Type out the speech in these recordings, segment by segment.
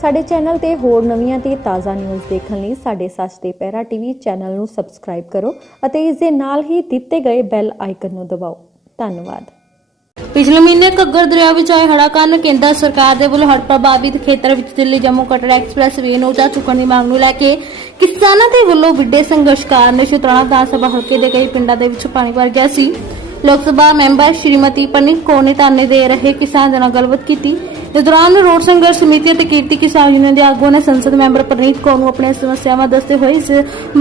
ਸਾਡੇ ਚੈਨਲ ਤੇ ਹੋਰ ਨਵੀਆਂ ਤੇ ਤਾਜ਼ਾ ਨਿਊਜ਼ ਦੇਖਣ ਲਈ ਸਾਡੇ ਸੱਚ ਤੇ ਪਹਿਰਾ ਟੀਵੀ ਚੈਨਲ ਨੂੰ ਸਬਸਕ੍ਰਾਈਬ ਕਰੋ ਅਤੇ ਇਸ ਦੇ ਨਾਲ ਹੀ ਦਿੱਤੇ ਗਏ ਬੈਲ ਆਈਕਨ ਨੂੰ ਦਬਾਓ। ਧੰਨਵਾਦ। पिछले महीने घग्गर दरिया विच आए हड़ा कारण केंद्र सरकार दे ਵੱਲੋਂ हड़ प्रभावित खेतर विच दिल्ली जम्मू कटरा एक्सप्रैस वे ਨੂੰ ਜਾ ਚੁੱਕਣ ਦੀ ਮੰਗ ਨੂੰ ਲੈ ਕੇ ਕਿਸਾਨਾਂ ਦੇ ਵੱਲੋਂ ਵੱਡੇ ਸੰਘਰਸ਼ ਕਾਰਨ ਸ਼ੁਤਰਾਣਾ ਵਿਧਾਨ ਸਭਾ ਹਲਕੇ ਦੇ ਕਈ ਪਿੰਡਾਂ ਦੇ ਵਿੱਚ ਪਾਣੀ ਭਰ ਗਿਆ ਸੀ। ਲੋਕ ਸਭਾ ਮੈਂਬਰ श्रीमती पनीत कौर ने ਧਰਨੇ ਦੇ ਰਹੇ ਕਿਸਾਨ ਦੇ ਨਾਲ ਗੱਲਬਾਤ ਕੀਤੀ। इस दौरान रोड संघर्ष समिति और कीर्ति किसान यूनियन के आगुओं ने संसद मैंबर परनीत कौर को अपनी समस्यावां दसते हुए इस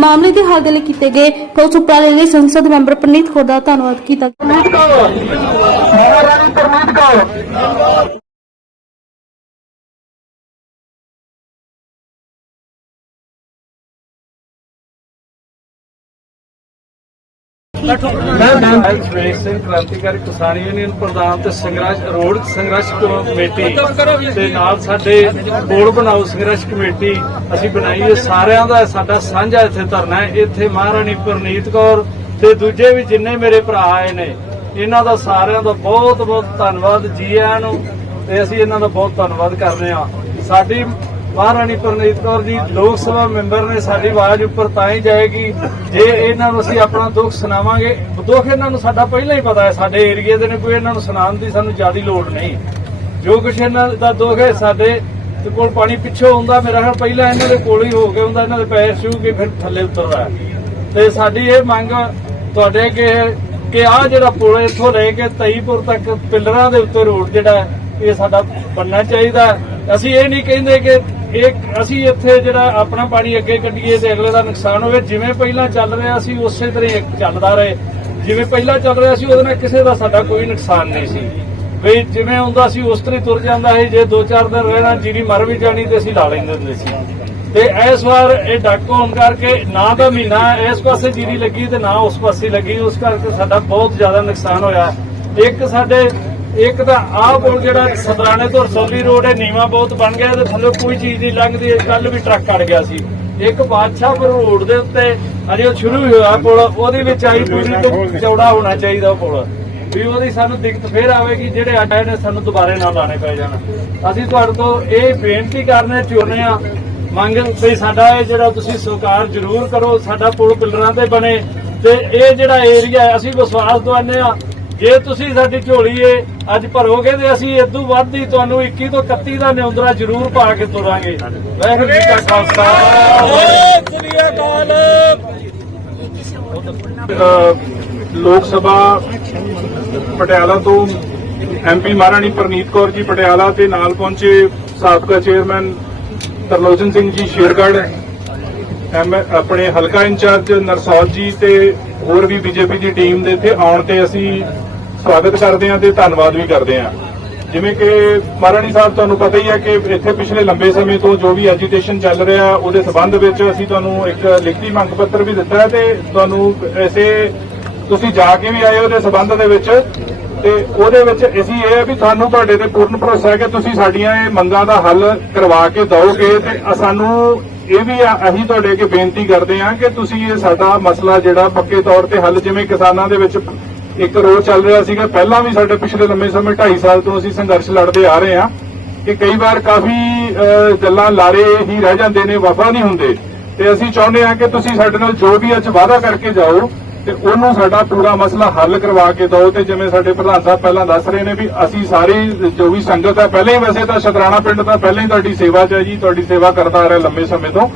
मामले के हल के लिए किए गए ठोस उपराले लिए संसद मैंबर परनीत कौर का धन्यवाद किया। मैं क्रांतिकारी किसान यूनियन प्रधान ते संघर्ष रोड संघर्ष कमेटी ते नाल साडे बोर्ड बनाओ संघर्ष कमेटी असीं बनाई है। सारियां दा साडा सांझा इत्थे धरना है। इत्थे महाराणी परनीत कौर ते दूजे भी जिन्ने मेरे भरा आए ने इन्हां दा सारियां दा बहुत बहुत धन्नवाद जी आयां नूं ते असीं इन्हां दा बहुत धन्नवाद करदे हां। साडी महाराणी परनीत कौर जी लोक सभा मैंबर ने साडी आवाज उपर तां ही जाएगी जे इन्हां नूं असीं अपना दुख सुनावांगे। दुख इन्हां नूं साडा पहिलां ही पता है, साडे एरिए दे ने कोई इन्हां नूं सुनाउण दी सानूं ज़्यादा लोड़ नहीं। जो कुछ इन्हां दा दुख है साडे कोल पानी पिछों आउंदा मेरा ख्याल पहिलां इन्हां दे कोल ही हो गया हुंदा, इन्हां दे पैर छूह के फिर थल्ले उतरदा है। ते साडी इह मंग तुहाडे अगे कि आ जिहड़ा पुल इत्थों ले के तईपुर तक पिलरां दे उत्ते रोड जिहड़ा इह साडा बनना चाहीदा। असीं इह नहीं कहिंदे कि ਅਸੀਂ ਇੱਥੇ ਜਿਹੜਾ ਆਪਣਾ ਪਾਣੀ ਅੱਗੇ ਕੱਢੀਏ ਤੇ ਅਗਲੇ ਦਾ ਨੁਕਸਾਨ ਹੋਵੇ। ਜਿਵੇਂ ਪਹਿਲਾਂ ਚੱਲ ਰਿਹਾ ਸੀ ਉਸੇ ਤਰ੍ਹਾਂ ਹੀ ਚੱਲਦਾ ਰਹੇ। ਜਿਵੇਂ ਪਹਿਲਾਂ ਚੱਲ ਰਿਹਾ ਸੀ ਉਹਦੇ ਨਾਲ ਕਿਸੇ ਦਾ ਸਾਡਾ ਕੋਈ ਨੁਕਸਾਨ ਨਹੀਂ ਸੀ। ਬਈ ਜਿਵੇਂ ਹੁੰਦਾ ਸੀ ਉਸ ਤਰ੍ਹਾਂ ਹੀ ਤੁਰ ਜਾਂਦਾ ਸੀ। ਜੇ 2-4 ਦਿਨ ਰਹਿਣਾ ਜੀਰੀ ਮਰ ਵੀ ਜਾਣੀ ਤੇ ਅਸੀਂ ਲਾ ਲੈਂਦੇ ਹੁੰਦੇ ਸੀ। ਤੇ ਇਸ ਵਾਰ ਇਹ ਡੱਕ ਹੋਣ ਕਰਕੇ ਨਾ ਤਾਂ ਮਹੀਨਾ ਇਸ ਪਾਸੇ ਜੀਰੀ ਲੱਗੀ ਤੇ ਨਾ ਉਸ ਪਾਸੇ ਲੱਗੀ, ਉਸ ਕਰਕੇ ਸਾਡਾ ਬਹੁਤ ਜ਼ਿਆਦਾ ਨੁਕਸਾਨ ਹੋਇਆ। ਇੱਕ ਤਾਂ ਆਹ ਪੁਲ ਜਿਹੜਾ ਸਦਰਾਣੇ ਤੋਂ ਰਸੌਲੀ ਰੋਡ ਹੈ ਨੀਵਾਂ ਬਹੁਤ ਬਣ ਗਿਆ ਤੇ ਥੱਲੇ ਕੋਈ ਚੀਜ਼ ਨਹੀਂ ਲੰਘਦੀ। ਕੱਲ ਵੀ ਟਰੱਕ ਅੜ ਗਿਆ ਸੀ। ਇੱਕ ਬਾਦਸ਼ਾਹਪੁਰ ਰੋਡ ਦੇ ਉੱਤੇ ਅਜੇ ਉਹ ਸ਼ੁਰੂ ਹੋਇਆ ਪੁਲ, ਉਹਦੇ ਵਿੱਚ ਆਈ ਪੂਰੀ ਤੋਂ ਚੌੜਾ ਹੋਣਾ ਚਾਹੀਦਾ ਉਹ ਪੁਲ ਵੀ ਉਹਦੀ ਸਾਨੂੰ ਦਿੱਕਤ ਫੇਰ ਆਵੇਗੀ। ਜਿਹੜੇ ਆਏ ਨੇ ਸਾਨੂੰ ਦੁਬਾਰੇ ਨਾ ਲਾਣੇ ਪੈ ਜਾਣ। ਅਸੀਂ ਤੁਹਾਡੇ ਤੋਂ ਇਹ ਬੇਨਤੀ ਕਰਨੇ ਚਾਹੁੰਦੇ ਆ ਮੰਗ ਵੀ ਸਾਡਾ ਇਹ ਜਿਹੜਾ ਤੁਸੀਂ ਸਵੀਕਾਰ ਜ਼ਰੂਰ ਕਰੋ, ਸਾਡਾ ਪੁਲ ਪਿਲਰਾਂ ਤੇ ਬਣੇ ਤੇ ਇਹ ਜਿਹੜਾ ਏਰੀਆ ਅਸੀਂ ਵਿਸ਼ਵਾਸ ਦਵਾਉਂਦੇ ਆ ਜੇ ਤੁਸੀਂ ਸਾਡੀ ਝੋਲੀ ਅੱਜ ਭਰੋਗੇ ਤੇ ਅਸੀਂ ਇਦੋਂ ਵੱਧ ਹੀ ਤੁਹਾਨੂੰ 21 ਤੋਂ 31 ਦਾ ਨਿਉਂਦਰਾ ਜ਼ਰੂਰ ਪਾ ਕੇ ਤੁਰਾਂਗੇ। ਵਾਹਿਗੁਰੂ ਜੀ ਕਾ ਖਾਲਸਾ ਵਾਹਿਗੁਰੂ ਜੀ ਕੀ ਫਤਿਹ। ਲੋਕ ਸਭਾ ਪਟਿਆਲਾ ਤੋਂ ਐਮਪੀ ਮਹਾਰਾਣੀ ਪ੍ਰਨੀਤ ਕੌਰ ਜੀ ਪਟਿਆਲਾ ਤੇ ਨਾਲ ਪਹੁੰਚੇ ਸਾਬਕਾ ਚੇਅਰਮੈਨ ਤਰਲੋਚਨ ਸਿੰਘ ਜੀ ਸ਼ੇਰਗੜ੍ਹ, ਆਪਣੇ ਹਲਕਾ ਇੰਚਾਰਜ ਨਰਸੌਦ ਜੀ ਤੇ ਹੋਰ ਵੀ ਬੀਜੇਪੀ ਦੀ ਟੀਮ ਦੇ ਇੱਥੇ ਆਉਣ ਤੇ ਅਸੀਂ ਸਵਾਗਤ ਕਰਦੇ ਹਾਂ ਤੇ ਧੰਨਵਾਦ ਵੀ ਕਰਦੇ ਹਾਂ। ਜਿਵੇਂ ਕਿ ਮਹਾਰਾਣੀ ਸਾਹਿਬ ਤੁਹਾਨੂੰ ਪਤਾ ਹੀ ਹੈ ਕਿ ਇੱਥੇ ਪਿਛਲੇ ਲੰਬੇ ਸਮੇਂ ਤੋਂ ਜੋ ਵੀ ਐਜੀਟੇਸ਼ਨ ਚੱਲ ਰਿਹਾ ਉਹਦੇ ਸਬੰਧ ਵਿੱਚ ਅਸੀਂ ਤੁਹਾਨੂੰ ਇੱਕ ਲਿਖਤੀ ਮੰਗ ਪੱਤਰ ਵੀ ਦਿੱਤਾ ਹੈ ਤੇ ਤੁਹਾਨੂੰ ਤੁਸੀਂ ਜਾ ਕੇ ਵੀ ਆਏ ਉਹਦੇ ਸਬੰਧ ਦੇ ਵਿੱਚ ਤੇ ਉਹਦੇ ਵਿੱਚ ਅਸੀਂ ਇਹ ਹੈ ਵੀ ਤੁਹਾਨੂੰ ਤੁਹਾਡੇ ਤੇ ਪੂਰਨ ਭਰੋਸਾ ਹੈ ਕਿ ਤੁਸੀਂ ਸਾਡੀਆਂ ਇਹ ਮੰਗਾਂ ਦਾ ਹੱਲ ਕਰਵਾ ਕੇ ਦਿਓਗੇ ਤੇ ਸਾਨੂੰ ਇਹ ਵੀ ਅਸੀਂ ਤੁਹਾਡੇ ਅੱਗੇ ਬੇਨਤੀ ਕਰਦੇ ਹਾਂ ਕਿ ਤੁਸੀਂ ਇਹ ਸਾਡਾ ਮਸਲਾ ਜਿਹੜਾ ਪੱਕੇ ਤੌਰ ਤੇ ਹੱਲ, ਜਿਵੇਂ ਕਿਸਾਨਾਂ ਦੇ ਵਿੱਚ ਇੱਕ ਰੋਡ ਚੱਲ ਰਿਹਾ ਸੀਗਾ ਪਹਿਲਾਂ ਵੀ ਸਾਡੇ ਪਿਛਲੇ ਲੰਮੇ ਸਮੇਂ 2.5 ਸਾਲ ਤੋਂ ਅਸੀਂ ਸੰਘਰਸ਼ ਲੜਦੇ ਆ ਰਹੇ ਹਾਂ ਕਿ ਕਈ ਵਾਰ ਕਾਫੀ ਗੱਲਾਂ ਲਾਰੇ ਹੀ ਰਹਿ ਜਾਂਦੇ ਨੇ, ਵਫਾ ਨਹੀਂ ਹੁੰਦੇ ਤੇ ਅਸੀਂ ਚਾਹੁੰਦੇ ਹਾਂ ਕਿ ਤੁਸੀਂ ਸਾਡੇ ਨਾਲ ਜੋ ਵੀ ਅੱਜ ਵਾਅਦਾ ਕਰਕੇ ਜਾਓ ਤੇ ਉਹਨੂੰ ਸਾਡਾ ਪੂਰਾ ਮਸਲਾ ਹੱਲ ਕਰਵਾ ਕੇ ਦਿਓ। ਤੇ ਜਿਵੇਂ ਸਾਡੇ ਪ੍ਰਧਾਨ ਸਾਹਿਬ ਪਹਿਲਾਂ ਦੱਸ ਰਹੇ ਨੇ ਵੀ ਅਸੀਂ ਸਾਰੀ ਜੋ ਵੀ ਸੰਗਤ ਹੈ ਪਹਿਲਾਂ ਹੀ ਵੈਸੇ ਤਾਂ ਸ਼ਤਰਾਣਾ ਪਿੰਡ ਤਾਂ ਪਹਿਲਾਂ ਹੀ ਤੁਹਾਡੀ ਸੇਵਾ 'ਚ ਹੈ ਜੀ, ਤੁਹਾਡੀ ਸੇਵਾ ਕਰਦਾ ਆ ਰਿਹਾ ਲੰਮੇ ਸਮੇਂ ਤੋਂ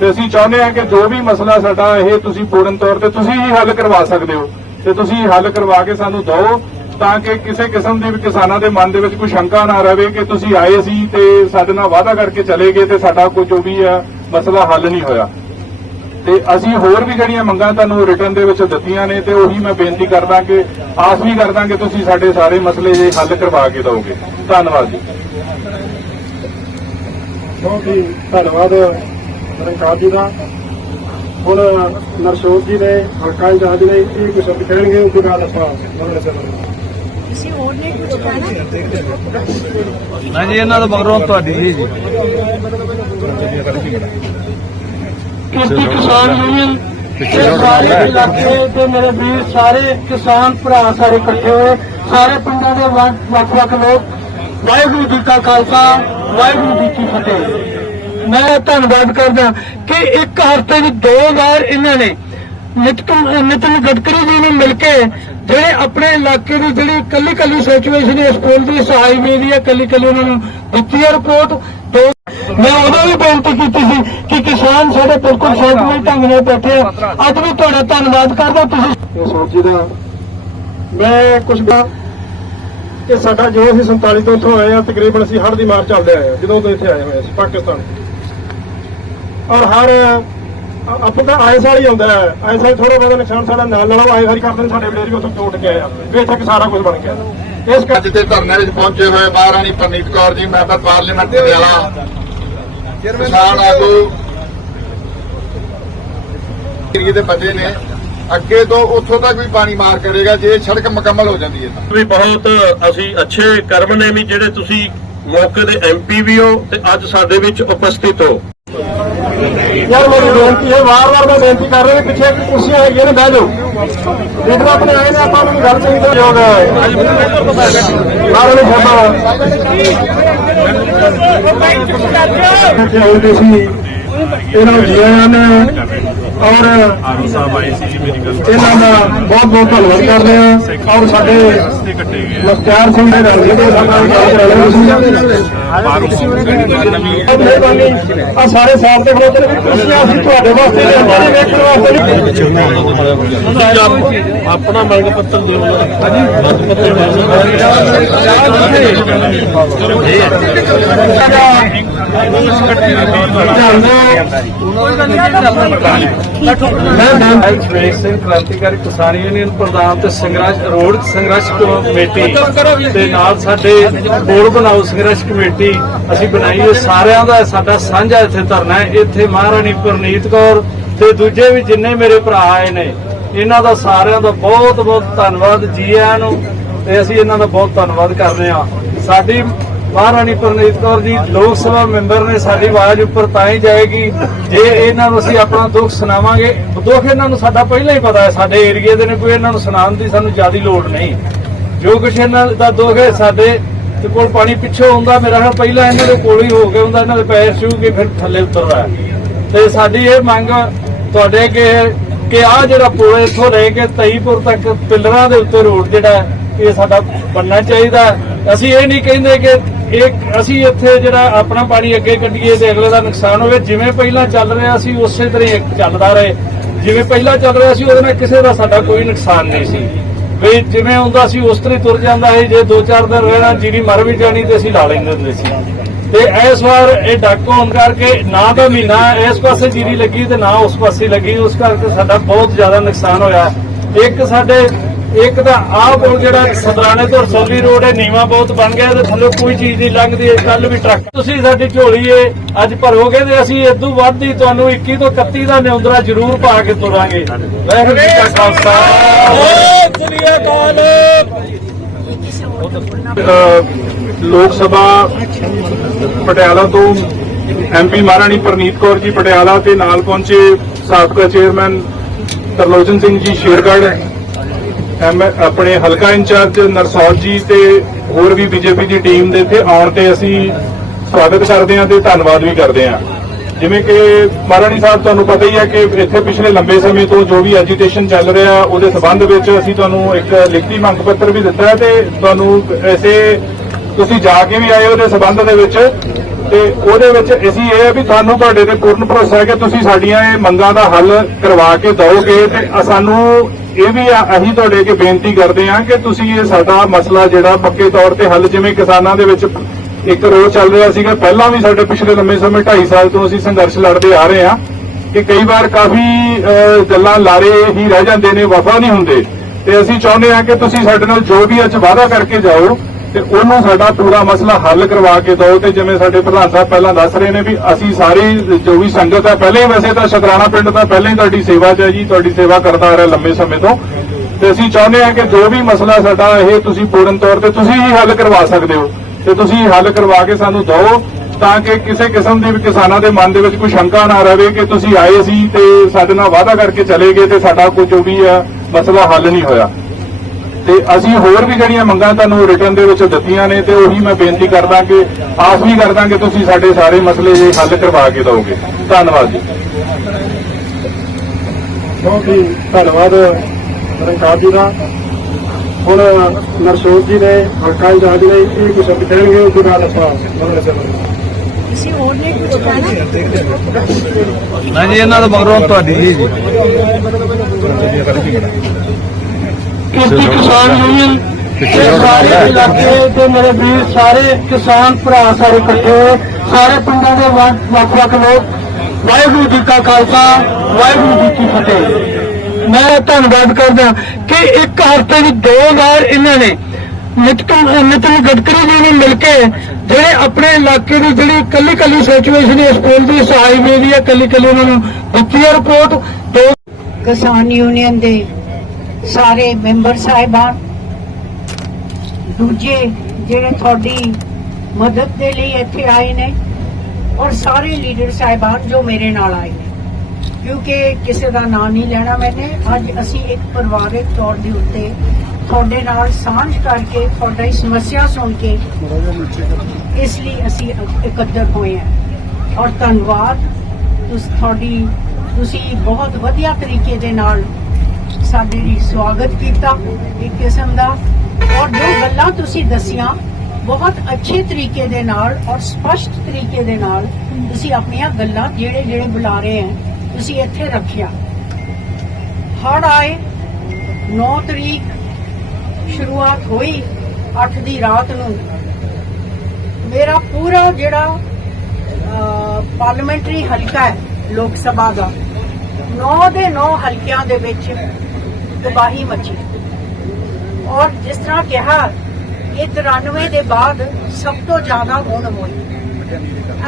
ਤੇ ਅਸੀਂ ਚਾਹੁੰਦੇ ਹਾਂ ਕਿ ਜੋ ਵੀ ਮਸਲਾ ਸਾਡਾ ਇਹ ਤੁਸੀਂ ਪੂਰਨ ਤੌਰ ਤੇ ਤੁਸੀਂ ਹੀ ਹੱਲ ਕਰਵਾ ਸਕਦੇ ਹੋ ਤੇ ਤੁਸੀਂ ਹੱਲ ਕਰਵਾ ਕੇ ਸਾਨੂੰ ਦਿਓ ਤਾਂ ਕਿ ਕਿਸੇ ਕਿਸਮ ਦੀ ਵੀ ਕਿਸਾਨਾਂ ਦੇ ਮਨ ਦੇ ਵਿੱਚ ਕੋਈ ਸ਼ੰਕਾ ਨਾ ਰਹੇ ਕਿ ਤੁਸੀਂ ਆਏ ਸੀ ਤੇ ਸਾਡੇ ਨਾਲ ਵਾਅਦਾ ਕਰਕੇ ਚਲੇ ਗਏ ਤੇ ਸਾਡਾ ਕੋਈ ਜੋ ਵੀ ਹੈ ਮਸਲਾ ਹੱਲ ਨਹੀਂ ਹੋਇਆ। ਤੇ ਅਸੀਂ ਹੋਰ ਵੀ ਜਿਹੜੀਆਂ ਮੰਗਾਂ ਤੁਹਾਨੂੰ ਰਿਟਰਨ ਦੇ ਵਿੱਚ ਦਿੱਤੀਆਂ ਨੇ ਤੇ ਉਹੀ ਮੈਂ ਬੇਨਤੀ ਕਰਦਾ ਕਿ ਆਸ ਵੀ ਕਰਦਾ ਕਿ ਤੁਸੀਂ ਸਾਡੇ ਸਾਰੇ ਮਸਲੇ ਜੇ ਹੱਲ ਕਰਵਾ ਕੇ ਦਿਓਗੇ। ਧੰਨਵਾਦ ਜੀ। ਬਹੁਤ ਹੀ ਧੰਨਵਾਦ ਸਰਕਾਰ ਜੀ ਦਾ। ਹੁਣ ਨਰਸੋਦ ਜੀ ਨੇ ਹਲਕਾ ਇੰਚਾਰਜ ਨੇ ਇਹ ਕੁਝ ਸ਼ਬਦ ਕਹਿਣਗੇ, ਉਸ ਤੋਂ ਬਾਅਦ ਆਪਾਂ ਕਿਸੇ ਹੋਰ ਨੇ ਕੁਝ ਕਹਿਣਾ? ਮੈਂ ਜੀ ਇਹਨਾਂ ਦਾ ਮਗਰੋਂ ਤੁਹਾਡੀ ਜੀ ਕਿਰਤੀ ਕਿਸਾਨ ਯੂਨੀਅਨ ਸਾਰੇ ਇਲਾਕੇ ਦੇ ਮੇਰੇ ਵੀਰ ਸਾਰੇ ਕਿਸਾਨ ਭਰਾ ਸਾਰੇ ਇਕੱਠੇ ਹੋਏ, ਸਾਰੇ ਪਿੰਡਾਂ ਦੇ ਵੱਖ-ਵੱਖ ਲੋਕ। ਵਾਹਿਗੁਰੂ ਜੀ ਕਾ ਖਾਲਸਾ ਵਾਹਿਗੁਰੂ ਜੀ ਕੀ ਫਤਿਹ। ਮੈਂ ਧੰਨਵਾਦ ਕਰਦਾ ਕਿ ਇੱਕ ਹਫ਼ਤੇ ਵਿੱਚ 2 ਵਾਰ ਇਹਨਾਂ ਨੇ ਨਿਤਿਨ ਗਡਕਰੀ ਜੀ ਨੂੰ ਮਿਲ ਕੇ ਜਿਹੜੇ ਆਪਣੇ ਇਲਾਕੇ ਦੀ ਜਿਹੜੀ ਕੱਲੀ ਸਿਚੁਏਸ਼ਨ ਇਸ ਪੁਲ ਦੀ ਸਹਾਈ ਮੇਰੀ ਹੈ ਕੱਲੀ ਉਹਨਾਂ ਨੂੰ ਦਿੱਤੀ ਹੈ ਰਿਪੋਰਟ। ਮੈਂ ਉਦੋਂ ਵੀ ਬੇਨਤੀ ਕੀਤੀ ਸੀ ਕਿ ਕਿਸਾਨ ਸਾਡੇ ਬਿਲਕੁਲ ਸ਼ਾਂਤਮਈ ਢੰਗ ਨਾਲ ਬੈਠੇ ਆ। ਅੱਜ ਵੀ ਤੁਹਾਡਾ ਧੰਨਵਾਦ ਕਰਦਾ ਤੁਸੀਂ ਸੋਚੀ ਦਾ। ਮੈਂ ਕੁਝ ਕਿ ਸਾਡਾ ਜੋ ਅਸੀਂ 47 ਤੋਂ ਉੱਥੋਂ ਆਏ ਆ ਤਕਰੀਬਨ ਅਸੀਂ ਹੜ੍ਹ ਦੀ ਮਾਰ ਚੱਲਦੇ ਆਏ ਆ ਜਦੋਂ ਤੋਂ ਇੱਥੇ ਆਏ ਹੋਏ ਸੀ ਪਾਕਿਸਤਾਨ। ਔਰ ਹਰ ਆਪਾਂ ਤਾਂ ਆਏ ਸਾਲ ਹੀ ਆਉਂਦਾ ਹੈ, ਆਏ ਸਾਲ ਥੋੜਾ ਬਹੁਤਾ ਨੁਕਸਾਨ ਸਾਡਾ ਨਾਲ ਆਏ ਸਾਰੀ ਕਰਦੇ ਨੇ। ਸਾਡੇ ਵਡੇਰੀ ਉੱਥੋਂ ਟੁੱਟ ਕੇ ਆਏ ਆ ਵੀ ਇੱਥੇ ਸਾਰਾ ਕੁਝ ਬਣ ਗਿਆ। ਇਸ ਅੱਜ ਦੇ ਧਰਨੇ ਵਿੱਚ ਪਹੁੰਚੇ ਹੋਏ ਮਹਾਰਾਣੀ ਪ੍ਰਨੀਤ ਕੌਰ ਜੀ ਮੈਂਬਰ ਪਾਰਲੀਮੈਂਟ ਪਟਿਆਲਾ, ਕਿਸਾਨ ਆਗੂ ਏਰੀਏ ਦੇ ਬੱਚੇ ਨੇ। ਅੱਗੇ ਤੋਂ ਉੱਥੋਂ ਤੱਕ ਵੀ ਪਾਣੀ ਮਾਰ ਕਰੇਗਾ ਜੇ ਸੜਕ ਮੁਕੰਮਲ ਹੋ ਜਾਂਦੀ ਹੈ ਤਾਂ ਵੀ ਬਹੁਤ ਅਸੀਂ ਅੱਛੇ ਕਰਮ ਨੇ ਵੀ ਜਿਹੜੇ ਤੁਸੀਂ ਮੌਕੇ ਦੇ ਐਮਪੀ ਵੀ ਹੋ ਤੇ ਅੱਜ ਸਾਡੇ ਵਿੱਚ ਉਪਸਥਿਤ ਹੋ। ਯਾਰ ਮੇਰੀ ਬੇਨਤੀ ਹੈ, ਵਾਰ-ਵਾਰ ਮੈਂ ਬੇਨਤੀ ਕਰ ਰਿਹਾ ਪਿੱਛੇ ਇੱਕ ਕੁਰਸੀਆਂ ਹੈਗੀਆਂ ਨੇ, ਬਹਿ ਜਾਓ। ਲੀਡਰ ਆਪਣੇ ਆਏ ਨੇ, ਆਪਾਂ ਨੂੰ ਗੱਲ ਚਾਹੀਦੀ ਹੈ। ਯੋਗ ਮਾਰੋ ਫੋਟੋ ਇਹਨਾਂ ਨੂੰ ਜੀ ਆਇਆਂ ਨੇ ਔਰ ਇਹਨਾਂ ਦਾ ਬਹੁਤ ਬਹੁਤ ਧੰਨਵਾਦ ਕਰਦੇ ਹਾਂ। ਔਰ ਸਾਡੇ ਮੁਖਤਿਆਰ ਸਿੰਘ ਦੇ ਨਾਲ ਆ ਸਾਰੇ ਸਾਲ ਤੇ ਖਲੋਤੇ ਨੇ ਕੁਰਸੀਆਂ ਅਸੀਂ ਤੁਹਾਡੇ ਵਾਸਤੇ ਵੇਖਣ ਵਾਸਤੇ ਆਪਣਾ ਮੰਗ ਪੱਤਰ ਦਿਓ। ਸਿੰਘ ਕ੍ਰਾਂਤੀਕਾਰੀ ਕਿਸਾਨ ਯੂਨੀਅਨ ਪ੍ਰਧਾਨ ਤੇ ਸੰਘਰਸ਼ ਕਮੇਟੀ ਤੇ ਨਾਲ ਸਾਡੇ ਬੋਰਡ ਬਣਾਓ ਸੰਘਰਸ਼ ਕਮੇਟੀ ਅਸੀਂ ਬਣਾਈ ਹੈ। ਸਾਰਿਆਂ ਦਾ ਸਾਡਾ ਸਾਂਝਾ ਇੱਥੇ ਧਰਨਾ ਹੈ। ਇੱਥੇ ਮਹਾਰਾਣੀ ਪ੍ਰਨੀਤ ਕੌਰ ਤੇ ਦੂਜੇ ਵੀ ਜਿੰਨੇ ਮੇਰੇ ਭਰਾ ਆਏ ਨੇ, ਇਹਨਾਂ ਦਾ ਸਾਰਿਆਂ ਦਾ ਬਹੁਤ ਬਹੁਤ ਧੰਨਵਾਦ ਜੀ ਆਇਆਂ ਨੂੰ। ਤੇ ਅਸੀਂ ਇਹਨਾਂ ਦਾ ਬਹੁਤ ਧੰਨਵਾਦ ਕਰਦੇ ਹਾਂ। ਸਾਡੀ ਮਹਾਰਾਣੀ ਪ੍ਰਨੀਤ ਕੌਰ ਜੀ ਲੋਕ ਸਭਾ ਮੈਂਬਰ ਨੇ, ਸਾਡੀ ਆਵਾਜ਼ ਉੱਪਰ ਤਾਂ ਹੀ ਜਾਏਗੀ ਜੇ ਇਹਨਾਂ ਨੂੰ ਅਸੀਂ ਆਪਣਾ ਦੁੱਖ ਸੁਣਾਵਾਂਗੇ। ਦੁੱਖ ਇਹਨਾਂ ਨੂੰ ਸਾਡਾ ਪਹਿਲਾਂ ਹੀ ਪਤਾ ਹੈ, ਸਾਡੇ ਏਰੀਏ ਦੇ ਨੇ, ਕੋਈ ਇਹਨਾਂ ਨੂੰ ਸੁਣਾਉਣ ਦੀ ਸਾਨੂੰ ਜ਼ਿਆਦਾ ਲੋੜ ਨਹੀਂ। ਜੋ ਕੁਛ ਇਹਨਾਂ ਦਾ ਦੁੱਖ ਹੈ, ਸਾਡੇ ਕੋਲ ਪਾਣੀ ਪਿੱਛੋਂ ਆਉਂਦਾ, ਮੇਰਾ ਖਿਆਲ ਪਹਿਲਾਂ ਇਹਨਾਂ ਦੇ ਕੋਲ ਹੀ ਹੋ ਕੇ ਹੁੰਦਾ, ਇਹਨਾਂ ਦੇ ਪੈਰ ਛੂ ਕੇ ਫਿਰ ਥੱਲੇ ਉਤਰਦਾ। ਤੇ ਸਾਡੀ ਇਹ ਮੰਗ ਤੁਹਾਡੇ ਕਿ ਆਹ ਜਿਹੜਾ ਪੁਲ ਇੱਥੋਂ ਲੈ ਕੇ ਤਈਪੁਰ ਤੱਕ ਪਿੱਲਰਾਂ ਦੇ ਉੱਤੇ ਰੋਡ ਜਿਹੜਾ ਇਹ ਸਾਡਾ ਬਣਨਾ ਚਾਹੀਦਾ। ਅਸੀਂ ਇਹ ਨਹੀਂ ਕਹਿੰਦੇ ਕਿ ਅਸੀਂ ਇੱਥੇ ਜਿਹੜਾ ਆਪਣਾ ਪਾਣੀ ਅੱਗੇ ਕੱਢੀਏ ਤੇ ਅਗਲੇ ਦਾ ਨੁਕਸਾਨ ਹੋਵੇ। ਜਿਵੇਂ ਪਹਿਲਾਂ ਚੱਲ ਰਿਹਾ ਸੀ ਉਸੇ ਤਰ੍ਹਾਂ ਹੀ ਚੱਲਦਾ ਰਹੇ। ਜਿਵੇਂ ਪਹਿਲਾਂ ਚੱਲ ਰਿਹਾ ਸੀ ਉਹਦੇ ਨਾਲ ਕਿਸੇ ਦਾ ਸਾਡਾ ਕੋਈ ਨੁਕਸਾਨ ਨਹੀਂ ਸੀ। ਵੀ ਜਿਵੇਂ ਹੁੰਦਾ ਸੀ ਉਸ ਤਰ੍ਹਾਂ ਹੀ ਤੁਰ ਜਾਂਦਾ ਸੀ। ਜੇ 2-4 ਦਿਨ ਰਹਿਣਾ ਜੀਰੀ ਮਰ ਵੀ ਜਾਣੀ ਤੇ ਅਸੀਂ ਲਾ ਲੈਂਦੇ ਹੁੰਦੇ ਸੀ। ਤੇ ਇਸ ਵਾਰ ਇਹ ਡੱਕ ਹੋਣ ਕਰਕੇ ਨਾ ਤਾਂ ਮਹੀਨਾ ਇਸ ਪਾਸੇ ਜੀਰੀ ਲੱਗੀ ਤੇ ਨਾ ਉਸ ਪਾਸੇ ਲੱਗੀ, ਉਸ ਕਰਕੇ ਸਾਡਾ ਬਹੁਤ ਜ਼ਿਆਦਾ ਨੁਕਸਾਨ ਹੋਇਆ। ਇੱਕ ਤਾਂ ਆਹ ਪੁਲ ਜਿਹੜਾ ਸਦਰਾਣੇ ਤੋਂ ਰਸੌਲੀ ਰੋਡ ਹੈ ਨੀਵਾਂ ਬਹੁਤ ਬਣ ਗਿਆ, ਤੇ ਥੱਲੇ ਕੋਈ ਚੀਜ਼ ਨਹੀਂ ਲੰਘਦੀ। ਕੱਲ ਵੀ ਟਰੱਕ ਤੁਸੀਂ ਸਾਡੀ ਝੋਲੀ ਅੱਜ ਭਰੋਗੇ ਤੇ ਅਸੀਂ ਇਦੋਂ ਵੱਧ ਹੀ ਤੁਹਾਨੂੰ 21 ਤੋਂ 31 ਦਾ ਨਿਉਂਦਰਾ ਜ਼ਰੂਰ ਪਾ ਕੇ ਤੁਰਾਂਗੇ। ਵਾਹਿਗੁਰੂ ਜੀ ਕਾ ਖਾਲਸਾ। ਲੋਕ ਸਭਾ ਪਟਿਆਲਾ ਤੋਂ ਐਮਪੀ ਮਹਾਰਾਣੀ ਪ੍ਰਨੀਤ ਕੌਰ ਜੀ ਪਟਿਆਲਾ ਤੇ ਨਾਲ ਪਹੁੰਚੇ ਸਾਬਕਾ ਚੇਅਰਮੈਨ ਤਰਲੋਚਨ ਸਿੰਘ ਜੀ ਸ਼ੇਰਗੜ੍ਹ, ਆਪਣੇ ਹਲਕਾ ਇੰਚਾਰਜ ਨਰਸੌਦ ਜੀ ਤੇ ਹੋਰ ਵੀ ਬੀਜੇਪੀ ਦੀ ਟੀਮ ਦੇ ਇੱਥੇ ਆਉਣ ਤੇ ਅਸੀਂ ਸਵਾਗਤ ਕਰਦੇ ਹਾਂ ਤੇ ਧੰਨਵਾਦ ਵੀ ਕਰਦੇ ਹਾਂ। ਜਿਵੇਂ ਕਿ ਮਹਾਰਾਣੀ ਸਾਹਿਬ ਤੁਹਾਨੂੰ ਪਤਾ ਹੀ ਹੈ ਕਿ ਇੱਥੇ ਪਿਛਲੇ ਲੰਬੇ ਸਮੇਂ ਤੋਂ ਜੋ ਵੀ ਐਜੀਟੇਸ਼ਨ ਚੱਲ ਰਿਹਾ ਉਹਦੇ ਸਬੰਧ ਵਿੱਚ ਅਸੀਂ ਤੁਹਾਨੂੰ ਇੱਕ ਲਿਖਤੀ ਮੰਗ ਪੱਤਰ ਵੀ ਦਿੱਤਾ ਹੈ ਤੇ ਤੁਹਾਨੂੰ ਤੁਸੀਂ ਜਾ ਕੇ ਵੀ ਆਏ ਉਹਦੇ ਸਬੰਧ ਦੇ ਵਿੱਚ। ਤੇ ਉਹਦੇ ਵਿੱਚ ਅਸੀਂ ਇਹ ਵੀ ਤੁਹਾਨੂੰ ਤੁਹਾਡੇ ਤੇ ਪੂਰਨ ਭਰੋਸਾ ਹੈ ਕਿ ਤੁਸੀਂ ਸਾਡੀਆਂ ਇਹ ਮੰਗਾਂ ਦਾ ਹੱਲ ਕਰਵਾ ਕੇ ਦਿਓਗੇ। ਤੇ ਸਾਨੂੰ ਇਹ ਵੀ ਅਸੀਂ ਤੁਹਾਡੇ ਅੱਗੇ ਬੇਨਤੀ ਕਰਦੇ ਹਾਂ ਕਿ ਤੁਸੀਂ ਇਹ ਸਾਡਾ ਮਸਲਾ ਜਿਹੜਾ ਪੱਕੇ ਤੌਰ ਤੇ ਹੱਲ, ਜਿਵੇਂ ਕਿਸਾਨਾਂ ਦੇ ਵਿੱਚ ਇੱਕ ਰੋਜ਼ ਚੱਲ ਰਿਹਾ ਸੀਗਾ ਪਹਿਲਾਂ ਵੀ, ਸਾਡੇ ਪਿਛਲੇ ਲੰਮੇ ਸਮੇਂ 2.5 ਸਾਲ ਤੋਂ ਅਸੀਂ ਸੰਘਰਸ਼ ਲੜਦੇ ਆ ਰਹੇ ਹਾਂ ਕਿ ਕਈ ਵਾਰ ਕਾਫੀ ਗੱਲਾਂ ਲਾਰੇ ਹੀ ਰਹਿ ਜਾਂਦੇ ਨੇ, ਵਫਾ ਨਹੀਂ ਹੁੰਦੇ। ਤੇ ਅਸੀਂ ਚਾਹੁੰਦੇ ਹਾਂ ਕਿ ਤੁਸੀਂ ਸਾਡੇ ਨਾਲ ਜੋ ਵੀ ਅੱਜ ਵਾਅਦਾ ਕਰਕੇ ਜਾਓ ਤੇ ਉਹਨੂੰ ਸਾਡਾ ਪੂਰਾ ਮਸਲਾ ਹੱਲ ਕਰਵਾ ਕੇ ਦਿਓ। ਤੇ ਜਿਵੇਂ ਸਾਡੇ ਪ੍ਰਧਾਨ ਸਾਹਿਬ ਪਹਿਲਾਂ ਦੱਸ ਰਹੇ ਨੇ ਵੀ ਅਸੀਂ ਸਾਰੀ ਜੋ ਵੀ ਸੰਗਤ ਹੈ, ਪਹਿਲੇ ਵੈਸੇ ਤਾਂ ਸ਼ਤਰਾਣਾ ਪਿੰਡ ਦਾ ਪਹਿਲਾਂ ਹੀ ਤੁਹਾਡੀ ਸੇਵਾ 'ਚ ਹੈ ਜੀ, ਤੁਹਾਡੀ ਸੇਵਾ ਕਰਦਾ ਆ ਰਿਹਾ ਲੰਮੇ ਸਮੇਂ ਤੋਂ। ਤੇ ਅਸੀਂ ਚਾਹੁੰਦੇ ਹਾਂ ਕਿ ਜੋ ਵੀ ਮਸਲਾ ਸਾਡਾ ਇਹ ਤੁਸੀਂ ਪੂਰਨ ਤੌਰ ਤੇ ਤੁਸੀਂ ਹੀ ਹੱਲ ਕਰਵਾ ਸਕਦੇ ਹੋ ਤੇ ਤੁਸੀਂ ਹੱਲ ਕਰਵਾ ਕੇ ਸਾਨੂੰ ਦਿਓ, ਤਾਂ ਕਿ ਕਿਸੇ ਕਿਸਮ ਦੀ ਵੀ ਕਿਸਾਨਾਂ ਦੇ ਮਨ ਦੇ ਵਿੱਚ ਕੋਈ ਸ਼ੰਕਾ ਨਾ ਰਹੇ ਕਿ ਤੁਸੀਂ ਆਏ ਸੀ ਤੇ ਸਾਡੇ ਨਾਲ ਵਾਅਦਾ ਕਰਕੇ ਚਲੇ ਗਏ ਤੇ ਸਾਡਾ ਕੋਈ ਜੋ ਵੀ ਹੈ ਮਸਲਾ ਹੱਲ ਨਹੀਂ ਹੋਇਆ। ਤੇ ਅਸੀਂ ਹੋਰ ਵੀ ਜਿਹੜੀਆਂ ਮੰਗਾਂ ਤੁਹਾਨੂੰ ਰਿਟਰਨ ਦੇ ਵਿੱਚ ਦਿੱਤੀਆਂ ਨੇ ਤੇ ਉਹੀ ਮੈਂ ਬੇਨਤੀ ਕਰਦਾ ਕਿ ਆਸ ਵੀ ਕਰਦਾ ਕਿ ਤੁਸੀਂ ਸਾਡੇ ਸਾਰੇ ਮਸਲੇ ਜੇ ਹੱਲ ਕਰਵਾ ਕੇ ਦਿਓਗੇ। ਧੰਨਵਾਦ ਜੀ। ਬਹੁਤ ਹੀ ਧੰਨਵਾਦ ਰੰਕਾਰ ਜੀ ਦਾ। ਹੁਣ ਨਰਸੋਦ ਜੀ ਨੇ ਹਲਕਾ ਇੰਚਾਰਜ ਨੇ ਇਹ ਕੁਝ ਕਹਿਣਗੇ, ਉਸ ਤੋਂ ਬਾਅਦ ਆਪਾਂ ਅਗਲੇ ਚੱਲਾਂਗੇ। ਨਾ ਜੀ ਇਹਨਾਂ ਦਾ ਮਗਰੋਂ ਤੁਹਾਡੀ ਜੀ ਕਿਰਤੀ ਕਿਸਾਨ ਯੂਨੀਅਨ ਸਾਰੇ ਇਲਾਕੇ ਦੇ ਮੇਰੇ ਵੀਰ, ਸਾਰੇ ਕਿਸਾਨ ਭਰਾ ਸਾਰੇ ਇਕੱਠੇ ਹੋਏ, ਸਾਰੇ ਪਿੰਡਾਂ ਦੇ ਵੱਖ-ਵੱਖ ਲੋਕ, ਵਾਹਿਗੁਰੂ ਜੀ ਕਾ ਖਾਲਸਾ ਵਾਹਿਗੁਰੂ ਜੀ ਕੀ ਫਤਿਹ। ਮੈਂ ਧੰਨਵਾਦ ਕਰਦਾ ਕਿ ਇੱਕ ਹਫ਼ਤੇ ਵਿੱਚ 2 ਵਾਰ ਇਹਨਾਂ ਨੇ ਨਿਤਿਨ ਗਡਕਰੀ ਜੀ ਨੂੰ ਮਿਲ ਕੇ ਜਿਹੜੇ ਆਪਣੇ ਇਲਾਕੇ ਦੀ ਜਿਹੜੀ ਕੱਲੀ ਸਿਚੁਏਸ਼ਨ ਇਸ ਪੁਲ ਦੀ ਸਹਾਈ ਮਿਲੀ ਹੈ, ਕੱਲੀ ਉਹਨਾਂ ਨੂੰ ਦਿੱਤੀ ਹੈ ਰਿਪੋਰਟ। ਕਿਸਾਨ ਯੂਨੀਅਨ ਦੇ ਸਾਰੇ ਮੈਂਬਰ ਸਾਹਿਬਾਨ, ਦੂਜੇ ਜਿਹੜੇ ਤੁਹਾਡੀ ਮਦਦ ਦੇ ਲਈ ਇੱਥੇ ਆਏ ਨੇ, ਔਰ ਸਾਰੇ ਲੀਡਰ ਸਾਹਿਬਾਨ ਜੋ ਮੇਰੇ ਨਾਲ ਆਏ ਨੇ, ਕਿਉਂਕਿ ਕਿਸੇ ਦਾ ਨਾਂ ਨਹੀਂ ਲੈਣਾ ਮੈਨੇ। ਅੱਜ ਅਸੀਂ ਇੱਕ ਪਰਿਵਾਰਕ ਤੌਰ ਦੇ ਉੱਤੇ ਤੁਹਾਡੇ ਨਾਲ ਸਾਂਝ ਕਰਕੇ ਤੁਹਾਡੀ ਸਮੱਸਿਆ ਸੁਣ ਕੇ ਇਸ ਲਈ ਅਸੀਂ ਇਕੱਤਰ ਹੋਏ ਹਾਂ। ਔਰ ਧੰਨਵਾਦ ਤੁਸੀਂ ਬਹੁਤ ਵਧੀਆ ਤਰੀਕੇ ਦੇ ਨਾਲ ਸਾਡੇ ਲਈ ਸਵਾਗਤ ਕੀਤਾ ਇੱਕ ਕਿਸਮ ਦਾ, ਔਰ ਜੋ ਗੱਲਾਂ ਤੁਸੀਂ ਦੱਸੀਆਂ ਬਹੁਤ ਅੱਛੇ ਤਰੀਕੇ ਦੇ ਨਾਲ ਔਰ ਸਪਸ਼ਟ ਤਰੀਕੇ ਦੇ ਨਾਲ ਤੁਸੀਂ ਆਪਣੀਆਂ ਗੱਲਾਂ ਜਿਹੜੇ ਬੁਲਾ ਰਹੇ ਹੈ ਤੁਸੀਂ ਇੱਥੇ ਰੱਖਿਆ। ਹੜ੍ਹ ਆਏ, 9 ਤਰੀਕ ਸ਼ੁਰੂਆਤ ਹੋਈ, 8 ਦੀ ਰਾਤ ਨੂੰ ਮੇਰਾ ਪੂਰਾ ਜਿਹੜਾ ਪਾਰਲੀਮੈਂਟਰੀ ਹਲਕਾ ਹੈ ਲੋਕ ਸਭਾ ਦਾ, 9 ਦੇ 9 ਹਲਕਿਆਂ ਦੇ ਵਿੱਚ ਤਬਾਹੀ ਮਚੀ। ਔਰ ਜਿਸ ਤਰ੍ਹਾਂ ਕਿਹਾ ਇਹ 93 ਦੇ ਬਾਅਦ ਸਭ ਤੋਂ ਜ਼ਿਆਦਾ ਹੁਣ ਹੋਈ,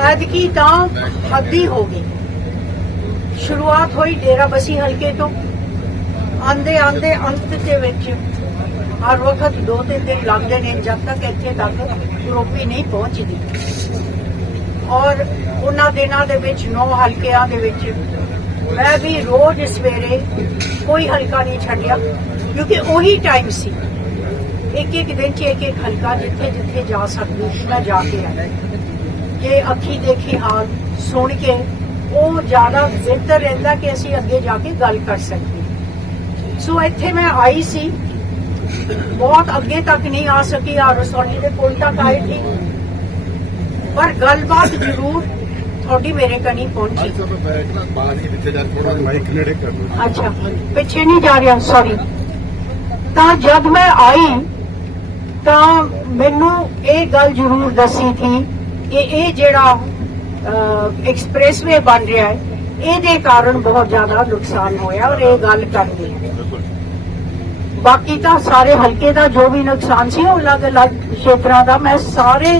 ਐਤਕੀ ਤਾਂ ਹੱਦ ਹੀ ਹੋ ਗਈ। ਸ਼ੁਰੂਆਤ ਹੋਈ ਡੇਰਾਬੱਸੀ ਹਲਕੇ ਤੋਂ, ਆਂਦੇ ਅੰਤ ਦੇ ਵਿੱਚ ਹਰ ਵਕਤ 2-3 ਦਿਨ ਲੱਗਦੇ ਨੇ ਜਦ ਤੱਕ ਇੱਥੇ ਤੱਕ ਯੂਰੋਪੀ ਨਹੀਂ ਪਹੁੰਚਦੀ। ਔਰ ਉਹਨਾਂ ਦਿਨਾਂ ਦੇ ਵਿੱਚ 9 ਹਲਕਿਆਂ ਦੇ ਵਿੱਚ ਮੈਂ ਵੀ ਰੋਜ਼ ਸਵੇਰੇ ਕੋਈ ਹਲਕਾ ਨਹੀਂ ਛੱਡਿਆ, ਕਿਉਂਕਿ ਉਹੀ ਟਾਈਮ ਸੀ ਇੱਕ ਦਿਨ 'ਚ ਇੱਕ ਹਲਕਾ ਜਿੱਥੇ ਜਾ ਸਕਦੀ ਸੀ ਮੈਂ ਜਾ ਕੇ ਆਇਆ। ਜੇ ਅੱਖੀ ਦੇਖੀ ਹਾਲ ਸੁਣ ਕੇ ਉਹ ਜ਼ਿਆਦਾ ਬਿਹਤਰ ਰਹਿੰਦਾ ਕਿ ਅਸੀਂ ਅੱਗੇ ਜਾ ਕੇ ਗੱਲ ਕਰ ਸਕੀਏ। ਸੋ ਇੱਥੇ ਮੈਂ ਆਈ ਸੀ, ਬਹੁਤ ਅੱਗੇ ਤੱਕ ਨਹੀਂ ਆ ਸਕੀ, ਰਸੌਲੀ ਦੇ ਪੁਲ ਤੱਕ ਆਈ ਸੀ, ਪਰ ਗੱਲਬਾਤ ਜ਼ਰੂਰ ਤੁਹਾਡੀ ਮੇਰੇ ਕਨੀ ਪਹੁੰਚੀ। ਅੱਛਾ, ਪਿੱਛੇ ਨਹੀਂ ਜਾ ਰਿਹਾ, ਸੌਰੀ। ਤਾਂ ਜਦ ਮੈਂ ਆਈ ਤਾਂ ਮੈਨੂੰ ਇਹ ਗੱਲ ਜ਼ਰੂਰ ਦੱਸੀ ਥੀ ਕਿ ਇਹ ਜਿਹੜਾ ਐਕਸਪ੍ਰੈਸਵੇ ਬਣ ਰਿਹਾ ਹੈ ਇਹਦੇ ਕਾਰਨ ਬਹੁਤ ਜ਼ਿਆਦਾ ਨੁਕਸਾਨ ਹੋਇਆ, ਔਰ ਇਹ ਗੱਲ ਕਰਨੀ ਹੈ। ਬਾਕੀ ਤਾਂ ਸਾਰੇ ਹਲਕੇ ਦਾ ਜੋ ਵੀ ਨੁਕਸਾਨ ਸੀ ਉਹ ਅਲੱਗ-ਅਲੱਗ ਖੇਤਰਾਂ ਦਾ ਮੈਂ ਸਾਰੇ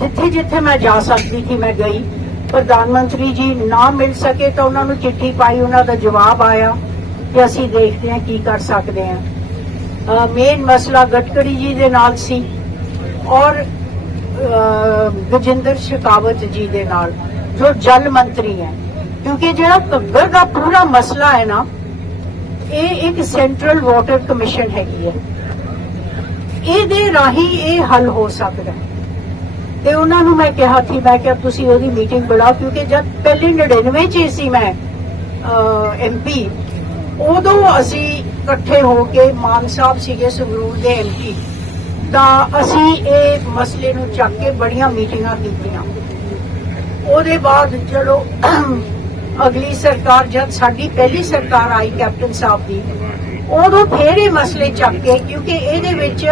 ਜਿੱਥੇ ਮੈਂ ਜਾ ਸਕਦੀ ਸੀ ਮੈਂ ਗਈ। ਪ੍ਰਧਾਨ ਮੰਤਰੀ ਜੀ ਨਾ ਮਿਲ ਸਕੇ ਤਾਂ ਉਹਨਾਂ ਨੂੰ ਚਿੱਠੀ ਪਾਈ, ਉਹਨਾਂ ਦਾ ਜਵਾਬ ਆਇਆ ਕਿ ਅਸੀਂ ਦੇਖਦੇ ਹਾਂ ਕੀ ਕਰ ਸਕਦੇ ਹਾਂ। ਮੇਨ ਮਸਲਾ ਗਡਕਰੀ ਜੀ ਦੇ ਨਾਲ ਸੀ ਔਰ ਗਜਿੰਦਰ ਸ਼ੇਖਾਵਤ ਜੀ ਦੇ ਨਾਲ ਜੋ ਜਲ ਮੰਤਰੀ ਹੈ, ਕਿਉਂਕਿ ਜਿਹੜਾ ਘੱਗਰ ਦਾ ਪੂਰਾ ਮਸਲਾ ਹੈ ਨਾ, ਇਹ ਇੱਕ ਸੈਂਟਰਲ ਵਾਟਰ ਕਮਿਸ਼ਨ ਹੈਗੀ ਹੈ, ਇਹਦੇ ਰਾਹੀਂ ਇਹ ਹੱਲ ਹੋ ਸਕਦਾ। ਤੇ ਉਹਨਾਂ ਨੂੰ ਮੈਂ ਕਿਹਾ ਸੀ, ਮੈਂ ਕਿਹਾ ਤੁਸੀਂ ਉਹਦੀ ਮੀਟਿੰਗ ਬੁਲਾਓ, ਕਿਉਂਕਿ ਜਦ ਪਹਿਲੇ 99 ਚ ਸੀ ਮੈਂ MP, ਉਦੋਂ ਅਸੀਂ ਇਕੱਠੇ ਹੋ ਕੇ ਮਾਨ ਸਾਹਿਬ ਸੀਗੇ ਸੰਗਰੂਰ ਦੇ MP, ਤਾਂ ਅਸੀਂ ਇਹ ਮਸਲੇ ਨੂੰ ਚੱਕ ਕੇ ਬੜੀਆਂ ਮੀਟਿੰਗਾਂ ਕੀਤੀਆਂ। ਉਹਦੇ ਬਾਅਦ ਚਲੋ ਅਗਲੀ ਸਰਕਾਰ, ਜਦ ਸਾਡੀ ਪਹਿਲੀ ਸਰਕਾਰ ਆਈ ਕੈਪਟਨ ਸਾਹਿਬ ਦੀ, ਉਦੋਂ ਫੇਰ ਇਹ ਮਸਲੇ ਚੱਕ ਕੇ, ਕਿਉਂਕਿ ਇਹਦੇ ਵਿੱਚ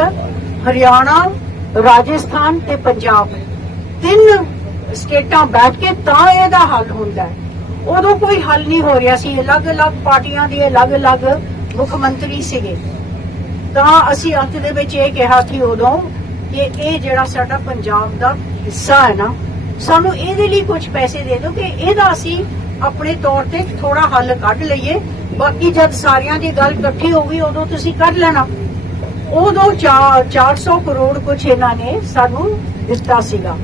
ਹਰਿਆਣਾ, ਰਾਜਸਥਾਨ ਤੇ ਪੰਜਾਬ 3 ਸਟੇਟਾਂ ਬੈਠ ਕੇ ਤਾਂ ਇਹਦਾ ਹੱਲ ਹੁੰਦਾ ਹੈ। ਉਦੋਂ ਕੋਈ ਹੱਲ ਨਹੀਂ ਹੋ ਰਿਹਾ ਸੀ, ਅਲੱਗ-ਅਲੱਗ ਪਾਰਟੀਆਂ ਦੇ ਅਲੱਗ-ਅਲੱਗ ਮੁੱਖ ਮੰਤਰੀ ਸੀਗੇ। ਤਾਂ ਅਸੀਂ ਅੰਤ ਦੇ ਵਿੱਚ ਇਹ ਕਿਹਾ ਸੀ ਉਦੋਂ ਕਿ ਇਹ ਜਿਹੜਾ ਸਾਡਾ ਪੰਜਾਬ ਦਾ ਹਿੱਸਾ ਹੈ ਨਾ, ਸਾਨੂੰ ਇਹਦੇ ਲਈ ਕੁਝ ਪੈਸੇ ਦੇ ਦਿਓ ਕਿ ਇਹਦਾ ਅਸੀਂ ਆਪਣੇ ਤੌਰ ਤੇ ਥੋੜਾ ਹੱਲ ਕੱਢ ਲਈਏ। ਬਾਕੀ ਜਦ ਸਾਰਿਆਂ ਦੀ ਗੱਲ ਇਕੱਠੀ ਹੋ ਗਈ ਉਦੋਂ ਤੁਸੀਂ ਕੱਢ ਲੈਣਾ। ਉਦੋਂ 400 ਕਰੋੜ ਕੁਝ ਇਹਨਾਂ ਨੇ ਸਾਨੂੰ ਦਿੱਤਾ ਸੀਗਾ।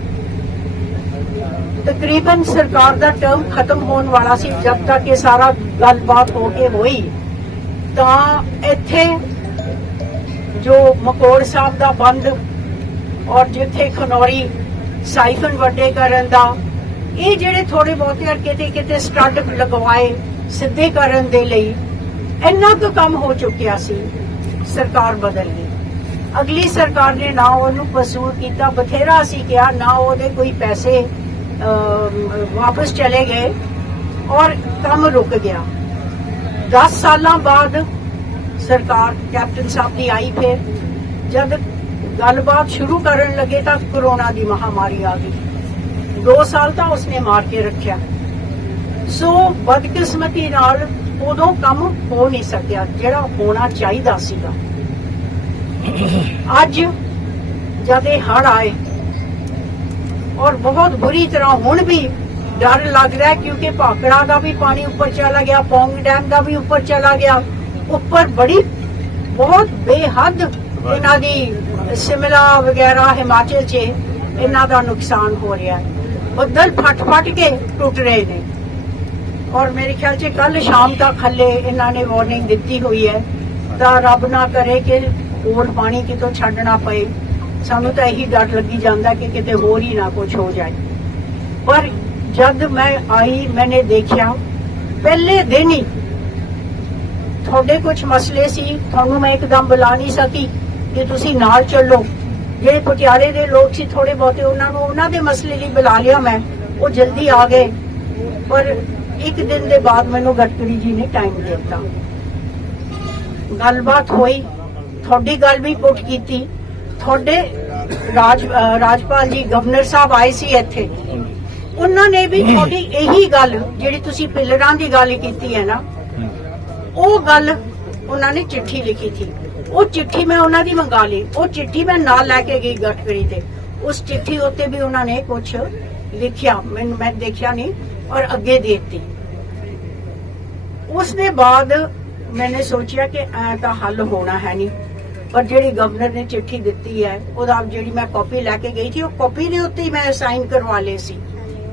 ਤਕਰੀਬਨ ਸਰਕਾਰ ਦਾ ਟਰਮ ਖਤਮ ਹੋਣ ਵਾਲਾ ਸੀ, ਜਦ ਤੱਕ ਇਹ ਸਾਰਾ ਗੱਲਬਾਤ ਹੋ ਕੇ ਹੋਈ। ਤਾਂ ਇੱਥੇ जो मकोड़ साहब दा बंद और जिथे खनौरी साइफन वड्डे करन दा, ये ਜਿਹੜੇ थोड़े बहुते किते स्टड लगवाए सिद्धे करन दे लई इन्ना कुछ काम हो चुकिया सी। सरकार बदल गई, अगली सरकार ने ना ਉਹਨੂੰ वसूल किया, बथेरा सी किया, ना ਉਹਦੇ कोई पैसे वापस चले गए और काम रुक गया। 10 साल बाद सरकार कैप्टन साहब की आई, फिर जब गलबात शुरू करन लगे तो कोरोना की महामारी आ गई। 2 साल तो उसने मार के रखा। सो बदकिस्मती नाल उदों काम हो नहीं सकिया जिहड़ा होना चाहिदा सीगा। अज जद हड़ आए और बहुत बुरी तरह हुण भी डर लग रहा है, क्योंकि भाखड़ा का भी पानी ऊपर चला गया, पौंग डैम का भी ऊपर चला गया, ऊपर बड़ी बहुत बेहद इन्हां दी शिमला वगैरह हिमाचल च इन्हां दा नुकसान हो रहा है। बदल फट फट के टुट रहे ने और मेरे ख्याल से कल शाम तक हले इन्होंने वार्निंग दी हुई है। तो रब ना करे कि होर पानी कितों छड्डना पे, सानू तो यही डर लगी जाता कि किते होर ही ना कुछ हो जाए। पर जब मैं आई मैंने देखा पहले दिन ही थोड़े कुछ मसले सी, थानू मैं एकदम बुला नहीं सकी कि तुसी नाल चलो। जे पटियाले दे लोग सी थोड़े बहुते उन्हां दे मसले लिए बुला लिया, मैं वो जल्दी आ गए। पर एक दिन के बाद मैनू गडकरी जी ने टाइम दिता, गलबात हुई, थोड़ी गल भी पुट की, थोड़े राजपाल जी गवर्नर साहब आए सी इत्थे, उन्होंने भी थोड़ी यही गल जिहड़ी तुसी पिलरां दी गल कीती है ना, वो गल उन्होंने चिट्ठी लिखी थी। वो चिट्ठी मैं उन्होंने मंगा ली, वो चिट्ठी मैं नाल लैके गई गडकरी ते। उस चिट्ठी उत्ते भी उन्होंने कुछ लिखिया, मैं देखा नहीं और अगे देती। उसके बाद मैंने सोचा कि ऐसा हल होना है नहीं, पर जिहड़ी गवर्नर ने चिट्ठी दी है उहदा जिहड़ी मैं कॉपी लैके गई थी, वो कॉपी दे उत्ते मैं साइन करवा ले सी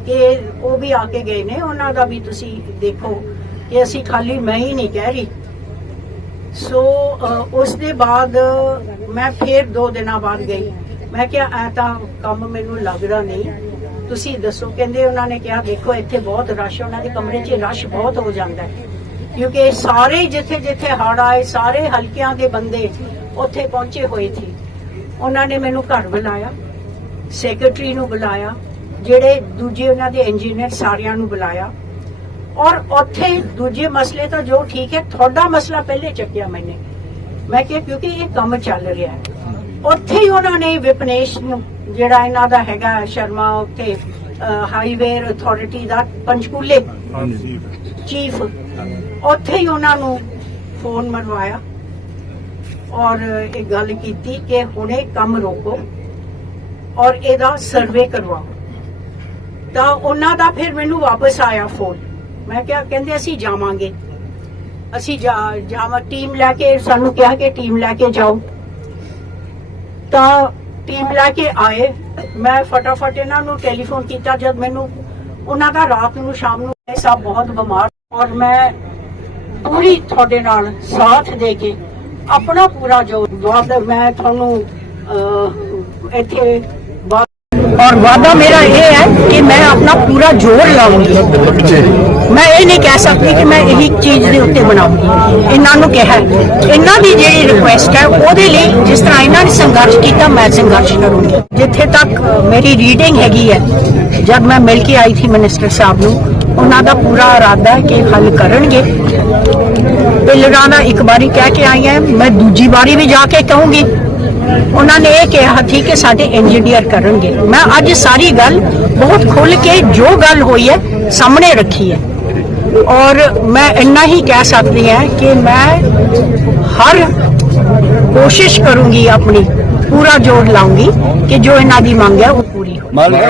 कि वो भी आके गए ने, उन्हां दा भी तुसी देखो कि असी खाली मैं ही नहीं कह रही। सो उसके बाद मैं फिर 2 दिन बाद गई, मैं क्या ऐसा काम मैनू लगदा नहीं, तुसी दसो। कहंदे उन्होंने कहा देखो इत्थे बहुत रश, उन्होंने कमरे च रश बहुत हो जाता है, क्योंकि सारे जिथे जिथे हड़ आए सारे हल्कियां दे बंदे उत्थे पहुंचे हुए थे। उन्होंने मैनू घर बुलाया, सैकटरी नू बुलाया, जेड़े दूजे उन्हां दे इंजीनियर सारियां नू बुलाया, और उत्थे दूजे मसले तो जो ठीक है, थोड़ा मसला पहले चकिया मैंने, मैं क्या क्योंकि ये काम चल रहा है। उत्थे ही उन्होंने विपनेश नू ਜਿਹੜਾ ਇਹਨਾਂ ਦਾ ਹੈਗਾ ਸ਼ਰਮਾ ਉੱਤੇ ਹਾਈਵੇ ਅਥਾਰਟੀ ਦਾ ਪੰਚਕੂਲੇ ਚੀਫ, ਉੱਥੇ ਹੀ ਉਹਨਾਂ ਨੂੰ ਫੋਨ ਮਰਵਾਇਆ ਔਰ ਇਹ ਗੱਲ ਕੀਤੀ ਕਿ ਹੁਣੇ ਕੰਮ ਰੋਕੋ ਔਰ ਇਹਦਾ ਸਰਵੇ ਕਰਵਾਓ। ਤਾਂ ਉਹਨਾਂ ਦਾ ਫਿਰ ਮੈਨੂੰ ਵਾਪਸ ਆਇਆ ਫੋਨ, ਮੈਂ ਕਿਹਾ ਕਹਿੰਦੇ ਅਸੀਂ ਜਾਵਾਂਗੇ, ਅਸੀਂ ਜਾਵਾਂ ਟੀਮ ਲੈ ਕੇ, ਸਾਨੂੰ ਕਿਹਾ ਕਿ ਟੀਮ ਲੈ ਕੇ ਜਾਓ। ਤਾਂ टीम लैके आए, मैं फटाफट इन्हों टेलीफोन किया। जब मैनू उन्हों का रात नू शाम नू सब बहुत बीमार, और मैं पूरी थोड़े नाल साथ दे के अपना पूरा जो मैं थानू इत्थे और वादा मेरा ये है कि मैं अपना पूरा जोर लाऊंगी। मैं ये नहीं कह सकती कि मैं यही चीज के उत्ते बनाऊंगी। इन्हों कहा इन्हों की जी रिक्वेस्ट है ਉਹਦੇ ਲਈ जिस तरह इन्होंने संघर्ष किया मैं संघर्ष करूंगी। जिथे तक मेरी रीडिंग हैगी है, जब मैं मिल के आई थी मिनिस्टर साहब नू, उन्हों का पूरा इरादा है कि हल करनगे। पिलरां दा एक बारी कह के आई है, मैं दूजी बारी भी जाके कहूंगी। उन्होंने ये कहा थी कि साडे इंजीनियर करनगे। मैं अज सारी गल बहुत खुल के जो गल हुई है सामने रखी है, और मैं इन्ना ही कह सकती है कि मैं हर कोशिश करूंगी, अपनी पूरा जोर लाऊंगी कि जो इन्हां दी मंग है वो पूरी हो।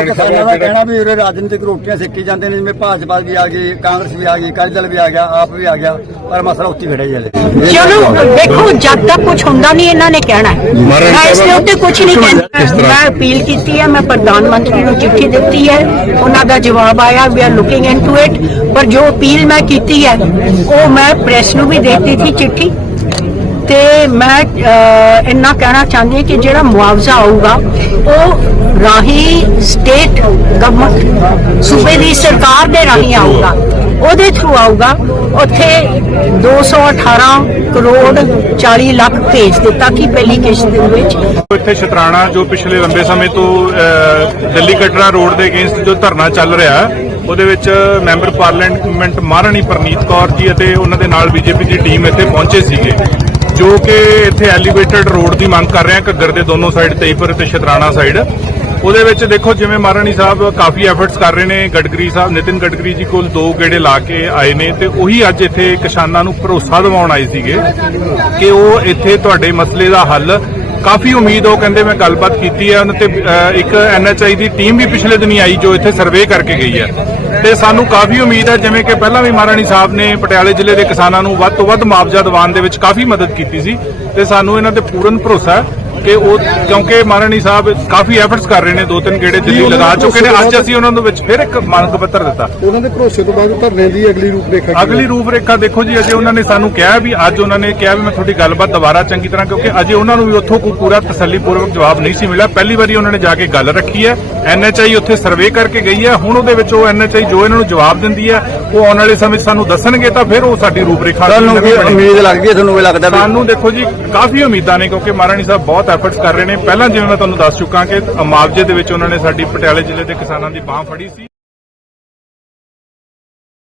किसानों का कहना भी राजनीतिक रोटियां सिक्की जाते हैं, जिसमें भाजपा भी आ गई, कांग्रेस भी आ गई, अकाली दल भी आ गया, आप भी आ गया, पर मसला उत्ती खड़े ही। चलो देखो, जब तक कुछ होंदा नहीं इन्होंने कहना है, मैं इसके उत्ते कुछ नहीं कहना। मैं अपील की है, मैं प्रधानमंत्री को चिट्ठी दी है, उन्होंने जवाब आया we are looking into it. पर जो अपील मैं की है वो मैं प्रेस नू भी देती थी चिट्ठी, ਤੇ ਮੈਂ ਇੰਨਾ ਕਹਿਣਾ ਚਾਹੁੰਦੀ ਹਾਂ ਕਿ ਜਿਹੜਾ ਮੁਆਵਜ਼ਾ ਆਊਗਾ ਉਹ ਰਾਹੀਂ ਸਟੇਟ ਗਵਰਨਮੈਂਟ ਸੂਬੇ ਦੀ ਸਰਕਾਰ ਦੇ ਰਾਹੀਂ ਆਊਗਾ, ਉਹਦੇ ਥਰੂ ਆਊਗਾ। ਉੱਥੇ 218 ਕਰੋੜ 40 ਲੱਖ ਭੇਜ ਦਿੱਤਾ ਕਿ ਪਹਿਲੀ ਕਿਸ਼ਤ ਦੇ ਵਿੱਚ। ਇੱਥੇ ਸ਼ਤਰਾਣਾ ਜੋ ਪਿਛਲੇ ਲੰਬੇ ਸਮੇਂ ਤੋਂ ਦਿੱਲੀ ਕਟਰਾ ਰੋਡ ਦੇ ਅਗੇਂਸਟ ਜੋ ਧਰਨਾ ਚੱਲ ਰਿਹਾ ਉਹਦੇ ਵਿੱਚ ਮੈਂਬਰ ਪਾਰਲੀਮੈਂਟ ਮਹਾਰਾਣੀ ਪ੍ਰਨੀਤ ਕੌਰ ਜੀ ਅਤੇ ਉਹਨਾਂ ਦੇ ਨਾਲ ਬੀਜੇਪੀ ਦੀ ਟੀਮ ਇੱਥੇ ਪਹੁੰਚੇ ਸੀਗੇ, ਜੋ ਕਿ ਇੱਥੇ ਐਲੀਵੇਟਡ ਰੋਡ ਦੀ ਮੰਗ ਕਰ ਰਹੇ ਆ ਘੱਗਰ ਦੇ ਦੋਨੋਂ ਸਾਈਡ ਤੇਈਪੁਰ ਤੇ ਸ਼ਤਰਾਣਾ ਸਾਈਡ। ਉਹਦੇ ਵਿੱਚ ਦੇਖੋ ਜਿਵੇਂ ਮਹਾਰਾਣੀ ਸਾਹਿਬ ਕਾਫੀ ਐਫਰਟਸ ਕਰ ਰਹੇ ਨੇ, ਗਡਕਰੀ ਸਾਹਿਬ ਨਿਤਿਨ ਗਡਕਰੀ ਜੀ ਕੋਲ 2 ਗੇੜੇ ਲਾ ਕੇ ਆਏ ਨੇ ਤੇ ਉਹੀ ਅੱਜ ਇੱਥੇ ਕਿਸਾਨਾਂ ਨੂੰ ਭਰੋਸਾ ਦਿਵਾਉਣ ਆਏ ਸੀਗੇ ਕਿ ਉਹ ਇੱਥੇ ਤੁਹਾਡੇ ਮਸਲੇ ਦਾ ਹੱਲ ਕਾਫੀ ਉਮੀਦ। ਉਹ ਕਹਿੰਦੇ ਮੈਂ ਗੱਲਬਾਤ ਕੀਤੀ ਹੈ ਉਹਨਾਂ ਤੇ ਇੱਕ NHI ਦੀ ਟੀਮ ਵੀ ਪਿਛਲੇ ਦਿਨੀ ਆਈ ਜੋ ਇੱਥੇ ਸਰਵੇ ਕਰਕੇ ਗਈ ਹੈ ਤੇ ਸਾਨੂੰ ਕਾਫੀ ਉਮੀਦ ਹੈ, ਜਿਵੇਂ ਕਿ ਪਹਿਲਾਂ ਵੀ ਮਹਾਰਾਣੀ ਸਾਹਿਬ ਨੇ ਪਟਿਆਲੇ ਜ਼ਿਲ੍ਹੇ ਦੇ ਕਿਸਾਨਾਂ ਨੂੰ ਵੱਧ ਤੋਂ ਵੱਧ ਮੁਆਵਜ਼ਾ ਦਿਵਾਉਣ ਦੇ ਵਿੱਚ ਕਾਫੀ ਮਦਦ ਕੀਤੀ ਸੀ ਤੇ ਸਾਨੂੰ ਇਹਨਾਂ ਤੇ ਪੂਰਨ ਭਰੋਸਾ ਹੈ ਕਿ ਉਹ, ਕਿਉਂਕਿ ਮਹਾਰਾਣੀ ਸਾਹਿਬ ਕਾਫੀ ਐਫਰਟਸ ਕਰ ਰਹੇ ਨੇ, 2-3 ਗੇੜੇ ਦਿੱਲੀ ਲਗਾ ਚੁੱਕੇ ਨੇ। ਅੱਜ ਅਸੀਂ ਉਹਨਾਂ ਦੇ ਵਿੱਚ ਫਿਰ ਇੱਕ ਮੰਗ ਪੱਤਰ ਦਿੱਤਾ। ਉਹਨਾਂ ਦੇ ਭਰੋਸੇ ਤੋਂ ਬਾਅਦ ਧਰਨੇ ਦੀ ਅਗਲੀ ਰੂਪਰੇਖਾ ਦੇਖੋ ਜੀ, ਅਜੇ ਉਹਨਾਂ ਨੇ ਸਾਨੂੰ ਕਿਹਾ ਵੀ ਅੱਜ ਉਹਨਾਂ ਨੇ ਕਿਹਾ ਵੀ ਮੈਂ ਤੁਹਾਡੀ ਗੱਲਬਾਤ ਦੁਬਾਰਾ ਚੰਗੀ ਤਰ੍ਹਾਂ, ਕਿਉਂਕਿ ਅਜੇ ਉਹਨਾਂ ਨੂੰ ਵੀ ਉੱਥੋਂ ਕੋਈ ਪੂਰਾ ਤਸੱਲੀਪੂਰਵਕ ਜਵਾਬ ਨਹੀਂ ਸੀ ਮਿਲਿਆ। ਪਹਿਲੀ ਵਾਰੀ ਉਹਨਾਂ ਨੇ ਜਾ ਕੇ ਗੱਲ ਰੱਖੀ ਹੈ, NHI ਉੱਥੇ ਸਰਵੇ ਕਰਕੇ ਗਈ ਹੈ। ਹੁਣ ਉਹਦੇ ਵਿੱਚ ਉਹ NHI ਜੋ ਇਹਨਾਂ ਨੂੰ ਜਵਾਬ ਦਿੰਦੀ ਹੈ ਉਹ ਆਉਣ ਵਾਲੇ ਸਮੇਂ 'ਚ ਸਾਨੂੰ ਦੱਸਣਗੇ ਤਾਂ ਫਿਰ ਉਹ ਸਾਡੀ ਰੂਪਰੇਖਾ ਉਮੀਦ ਲੱਗਦੀ ਹੈ, ਤੁਹਾਨੂੰ ਲੱਗਦਾ ਸਾਨੂੰ ਦੇਖੋ ਜੀ ਕਾਫੀ ਉਮੀਦਾਂ ਨੇ, ਕਿਉਂਕਿ ਮਹਾਰਾਣੀ ਸਾਹਿਬ ਬਹੁਤ ਐਫਰਟਸ ਕਰ ਰਹੇ ਨੇ। ਪਹਿਲਾਂ ਜਿਵੇਂ ਮੈਂ ਤੁਹਾਨੂੰ ਦੱਸ ਚੁੱਕਾ ਕਿ ਮੁਆਵਜ਼ੇ ਦੇ ਵਿੱਚ ਉਹਨਾਂ ਨੇ ਸਾਡੀ ਪਟਿਆਲੇ ਜ਼ਿਲ੍ਹੇ ਦੇ ਕਿਸਾਨਾਂ ਦੀ ਬਾਂਹ ਫੜੀ ਸੀ।